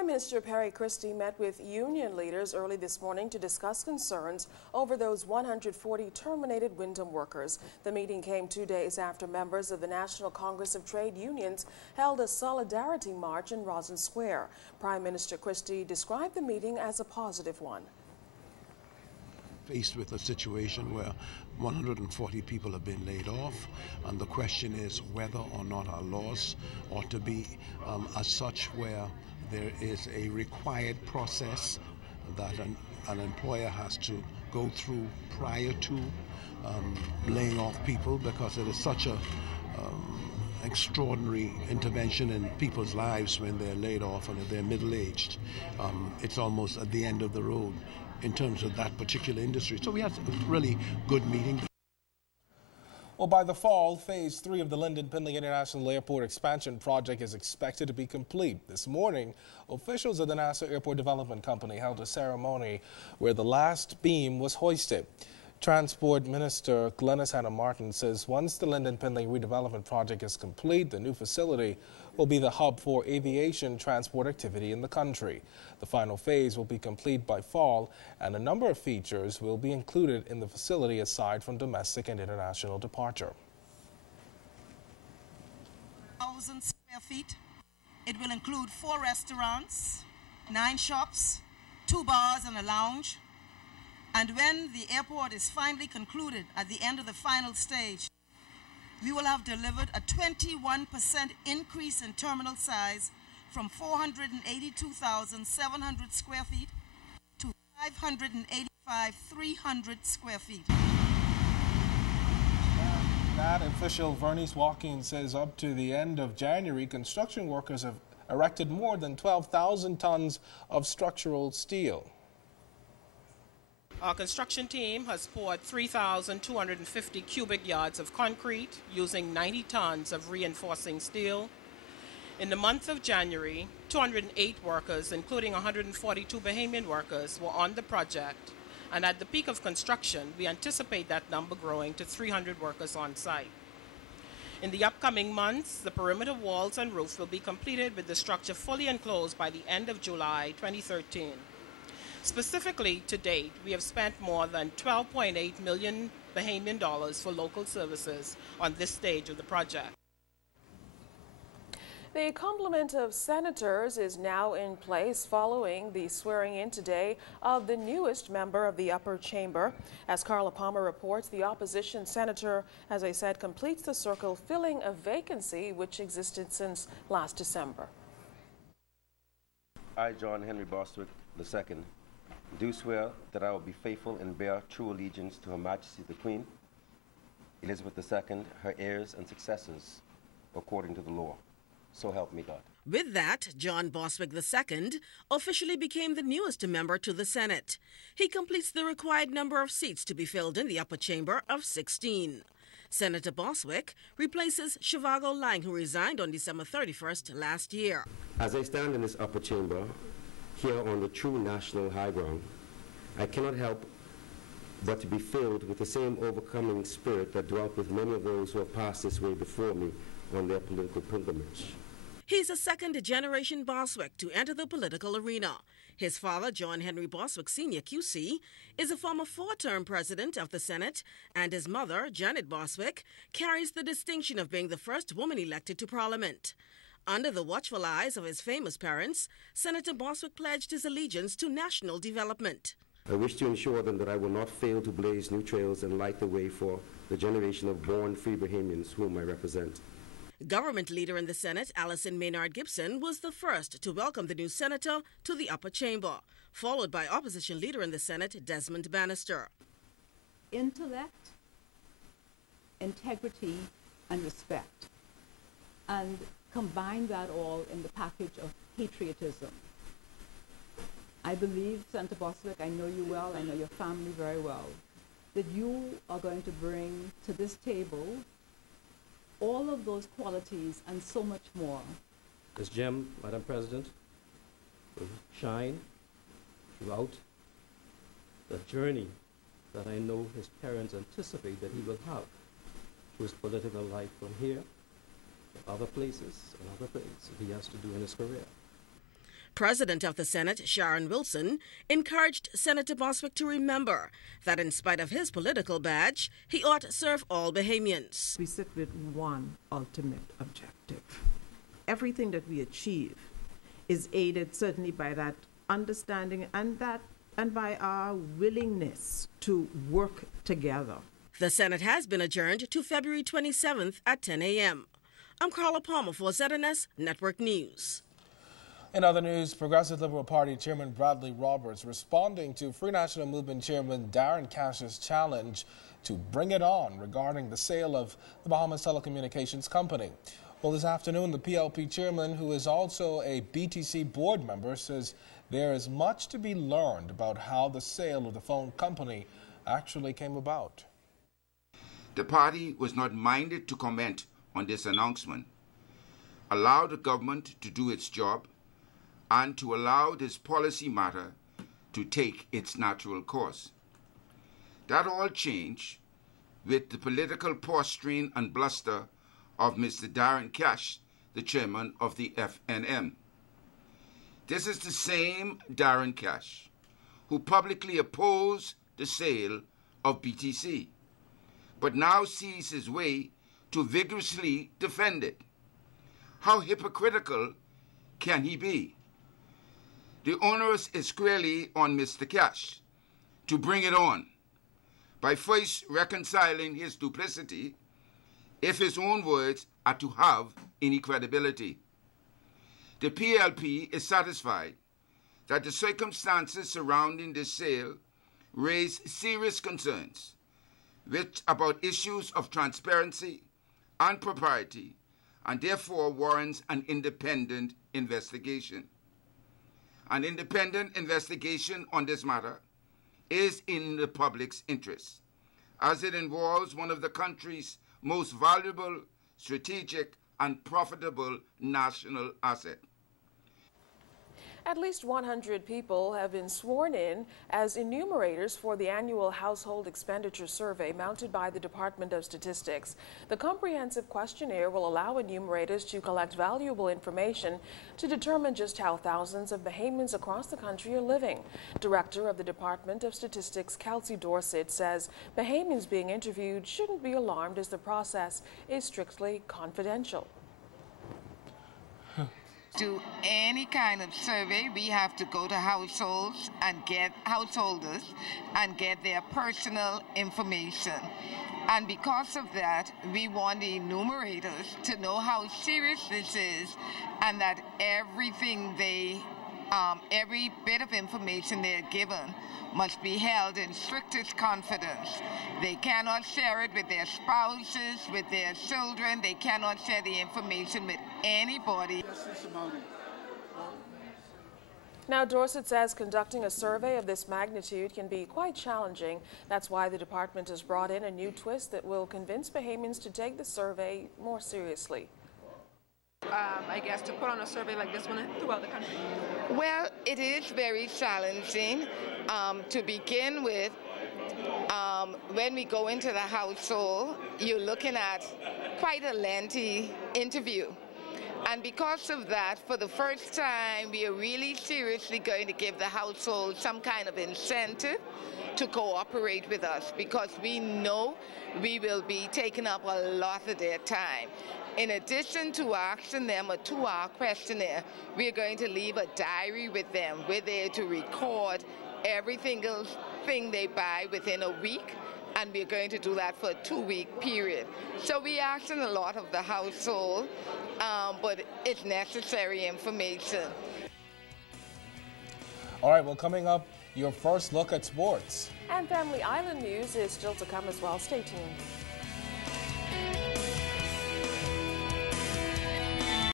Prime Minister Perry Christie met with union leaders early this morning to discuss concerns over those 140 terminated Wyndham workers. The meeting came 2 days after members of the National Congress of Trade Unions held a solidarity march in Rosin Square. Prime Minister Christie described the meeting as a positive one. Faced with a situation where 140 people have been laid off, and the question is whether or not our laws ought to be as such where there is a required process that an employer has to go through prior to laying off people, because it is such a extraordinary intervention in people's lives when they're laid off, and if they're middle-aged, it's almost at the end of the road in terms of that particular industry. So we had a really good meeting. Well, by the fall, Phase 3 of the Linden-Pindley International Airport expansion project is expected to be complete. This morning, officials of the NASA Airport Development Company held a ceremony where the last beam was hoisted. Transport Minister Glenys Hanna-Martin says once the Linden-Pindley redevelopment project is complete, the new facility will be the hub for aviation transport activity in the country. The final phase will be complete by fall, and a number of features will be included in the facility aside from domestic and international departure. 1,000 square feet. It will include 4 restaurants, 9 shops, 2 bars and a lounge. And when the airport is finally concluded at the end of the final stage, we will have delivered a 21% increase in terminal size from 482,700 square feet to 585,300 square feet. That official Vernice Walking says up to the end of January, construction workers have erected more than 12,000 tons of structural steel. Our construction team has poured 3,250 cubic yards of concrete using 90 tons of reinforcing steel. In the month of January, 208 workers, including 142 Bahamian workers, were on the project, and at the peak of construction, we anticipate that number growing to 300 workers on site. In the upcoming months, the perimeter walls and roof will be completed with the structure fully enclosed by the end of July 2013. Specifically, to date, we have spent more than $12.8 million Bahamian dollars for local services on this stage of the project. The complement of senators is now in place following the swearing-in today of the newest member of the upper chamber. As Carla Palmer reports, the opposition senator, as I said, completes the circle, filling a vacancy which existed since last December. I, John Henry Bostwick II, do swear that I will be faithful and bear true allegiance to Her Majesty the Queen, Elizabeth II, her heirs and successors, according to the law. So help me God. With that, John Bostwick II officially became the newest member to the Senate. He completes the required number of seats to be filled in the upper chamber of 16. Senator Bostwick replaces Shivago Lang, who resigned on December 31st last year. As I stand in this upper chamber, here on the true national high ground, I cannot help but to be filled with the same overcoming spirit that dwelt with many of those who have passed this way before me on their political pilgrimage. He's a second-generation Bostwick to enter the political arena. His father, John Henry Bostwick Sr. QC, is a former 4-term president of the Senate, and his mother, Janet Bostwick, carries the distinction of being the first woman elected to Parliament. Under the watchful eyes of his famous parents, Senator Bostwick pledged his allegiance to national development. I wish to ensure them that I will not fail to blaze new trails and light the way for the generation of born free Bahamians whom I represent. Government leader in the Senate, Allison Maynard Gibson, was the first to welcome the new senator to the upper chamber, followed by opposition leader in the Senate, Desmond Bannister. Intellect, integrity, and respect, and combine that all in the package of patriotism. I believe, Senator Bostwick, I know you well, I know your family very well, that you are going to bring to this table all of those qualities and so much more. This gem, Madam President, will shine throughout the journey that I know his parents anticipate that he will have through his political life from here to other places and other things that he has to do in his career. President of the Senate, Sharon Wilson, encouraged Senator Boswick to remember that in spite of his political badge, he ought to serve all Bahamians. We sit with one ultimate objective. Everything that we achieve is aided certainly by that understanding and by our willingness to work together. The Senate has been adjourned to February 27th at 10 a.m. I'm Carla Palmer for ZNS Network News. In other news, Progressive Liberal Party Chairman Bradley Roberts responding to Free National Movement Chairman Darren Cash's challenge to bring it on regarding the sale of the Bahamas Telecommunications Company. Well, this afternoon, the PLP chairman, who is also a BTC board member, says there is much to be learned about how the sale of the phone company actually came about. The party was not minded to comment on this announcement, allow the government to do its job, and to allow this policy matter to take its natural course. That all changed with the political posturing and bluster of Mr. Darren Cash, the chairman of the FNM. This is the same Darren Cash who publicly opposed the sale of BTC, but now sees his way to vigorously defend it. How hypocritical can he be? The onus is squarely on Mr. Cash to bring it on by first reconciling his duplicity, if his own words are to have any credibility. The PLP is satisfied that the circumstances surrounding this sale raise serious concerns about issues of transparency and propriety, and therefore warrants an independent investigation. An independent investigation on this matter is in the public's interest, as it involves one of the country's most valuable, strategic, and profitable national assets. At least 100 people have been sworn in as enumerators for the annual household expenditure survey mounted by the Department of Statistics. The comprehensive questionnaire will allow enumerators to collect valuable information to determine just how thousands of Bahamians across the country are living. Director of the Department of Statistics, Kelsey Dorsett, says Bahamians being interviewed shouldn't be alarmed as the process is strictly confidential. Do any kind of survey, we have to go to householders and get their personal information. And because of that, we want the enumerators to know how serious this is, and that everything every bit of information they're given must be held in strictest confidence. They cannot share it with their spouses, with their children. They cannot share the information with anybody. Now, Dorsett says conducting a survey of this magnitude can be quite challenging. That's why the department has brought in a new twist that will convince Bahamians to take the survey more seriously. I guess, to put on a survey like this one throughout the country? Well, it is very challenging. To begin with, when we go into the household, you're looking at quite a lengthy interview. And because of that, for the first time, we are really seriously going to give the household some kind of incentive to cooperate with us, because we know we will be taking up a lot of their time. In addition to asking them a 2-hour questionnaire, we're going to leave a diary with them. We're there to record every single thing they buy within a week, and we're going to do that for a 2-week period. So we're asking a lot of the household, but it's necessary information. All right, well, coming up, your first look at sports. And Family Island news is still to come as well. Stay tuned.